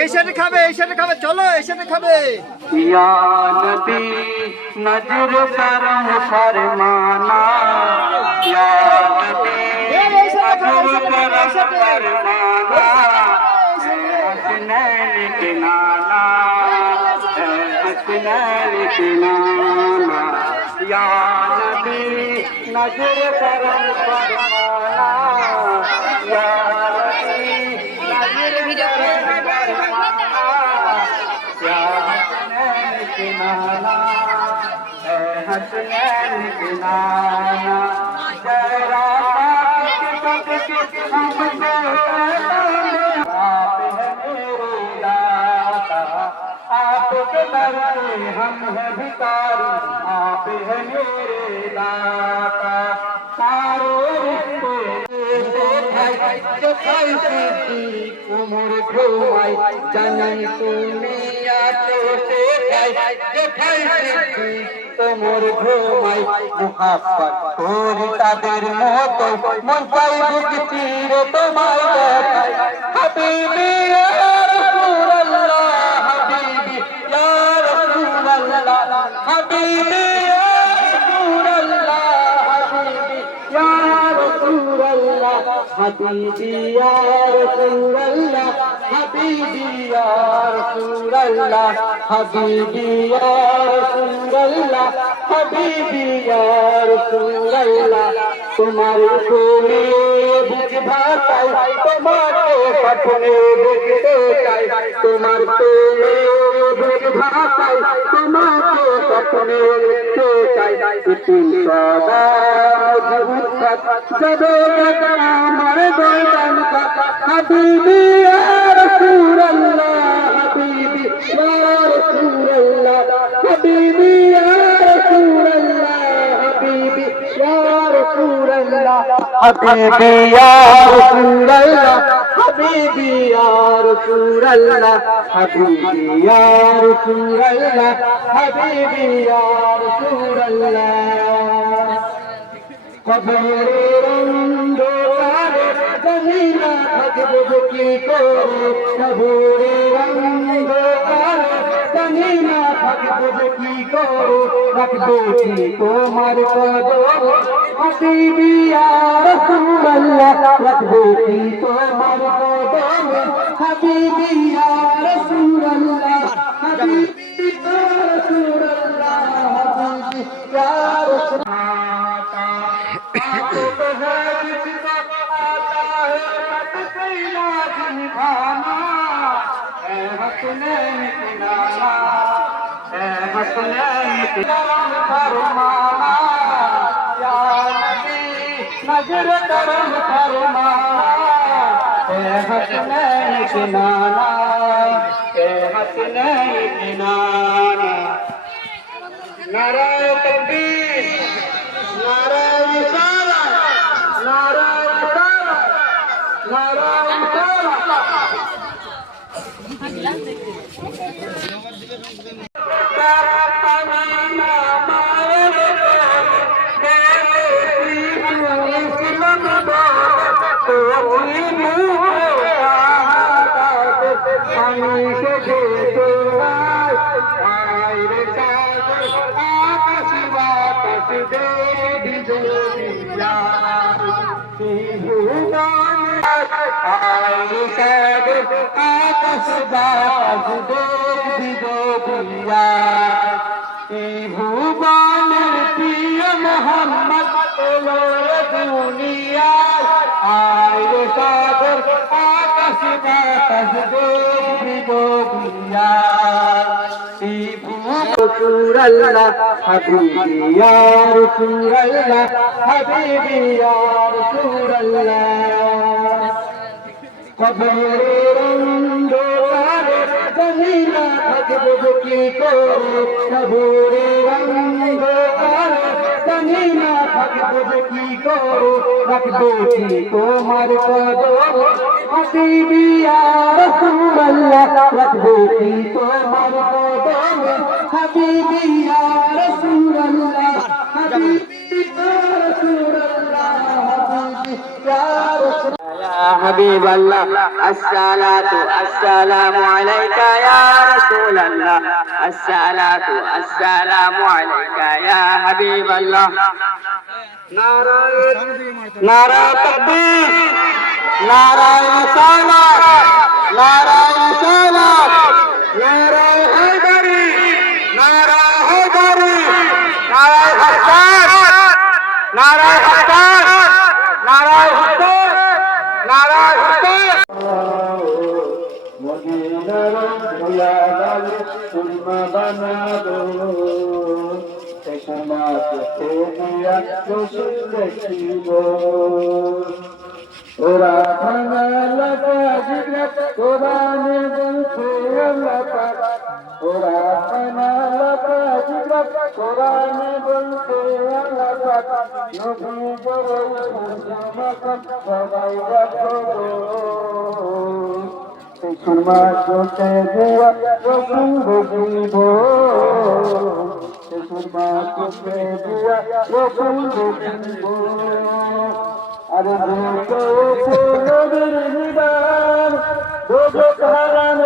এই সাথে খাবে, এই সাথে খাবে, চলো এই সাথে খাবে। ইয়া নবী নজর করম ফরমানা, ইয়া নবী নজর করম ফরমানা, হসনैन के नाना, हसनैन के नाना, या नबी नजर करम फरमाना, या नबी नजर करम फरमाना, या हसनैन के नाना, हसनैन के नाना, तेरा पाक के हमको आपके दर पे हम हैं भिखारी, आप है मेरे दाता, सारे रिश्ते खाई उम्र घुमाई, जनम तूने आते से खाई उम्र घुमाई, मुहब्बत तोरी तादेर मतो मन पाई बुझती रे तुम्हारी देखाई, हबीबी या रसूल अल्लाह, हबीबी या रसूल अल्लाह, हबीबी या रसूल अल्लाह, हबीबी या रसूल अल्लाह, हबीबी या रसूल अल्लाह, हबीबी या रसूल अल्लाह, हबीबी या रसूल अल्लाह, हबीबी या रसूल अल्लाह, तुम्हारे कोले बुझ भाताई, तुम्हारे पठने देखते चाई, तुम्हारे कोले बुझ भाताई, तुम्हारे पठने देखते चाई, तुम सदा मुझे जब हमार गोल्डन का, हबीबी या रसूल अल्लाह, हबीबी या रसूल अल्लाह, हबीबी या रसूल अल्लाह, हबीबी या रसूल अल्लाह, हबीबी या रसूल अल्लाह, हबीबी या रसूल अल्लाह, हबीबी या रसूल अल्लाह, हबीबी या रसूल अल्लाह, कबरे रंगोरे जमीना भगवत की कोरे, कबरे रंगोरे जमीना भगवत की कोरे, रख दो की तुम्हार कदो, हबीबी या रसूल अल्लाह, रख दो की तुम्हार कदो, हबीबी या रसूल अल्लाह, हबीबी या रसूल अल्लाह, हबीबी या रसूल हसनैन के नाना, हसनैन के फरमाना, या नबी नजर करम फरमाना, हसनैन के नाना, हसनैन के नाना, नाराए तकबीर, नाराए रिसालत, नाराए रिसालत, नाराए रिसालत। भूबान प्रिय मोहम्मद दुनिया आए सागर आकाश बातास दिया, रसूल अल्लाह, हबीबी या रसूल अल्लाह, हबीबी या रसूल अल्लाह, कबरे रंगोरे जमीना भगवत की कोरे, कबरे रंगोरे जमीना भगवत की कोरे, रख दो की तुम्हार कदो, हबीबी या রাখবে কি তোমার কদমে হাবিবি ইয়া রাসূলুল্লাহ হাবিবি ইয়া রাসূলুল্লাহ হাবিবি ইয়া রাসূলুল্লাহ يا حبيب الله الصلاة السلام عليك يا رسول الله الصلاة السلام عليك يا حبيب الله نعرہ تکبیر نعرہ رسالت نعرہ رسالت نعرہ حیدری نعرہ حیدری نعرہ حقدار نعرہ حقدار نعرہ حقدار نعرہ حقدار মদিনার ভোলাগাল সুরমা বানাবো সমাজকে দিয়া রসুল দেখিব ওরা খানা লাগা জিগরাত কোরআনে বলছে আল্লাহ পাক ওরা খানা লাগা জিগরাত কোরআনে বলছে আল্লাহ পাক নবী জয় সুরমা সবাই দেখো সুরমা চোখে দিয়া রসুল দেখিব সুরমা চোখে দিয়া রসুল দেখিব আরে নবীর নিদান দোজখ হারাম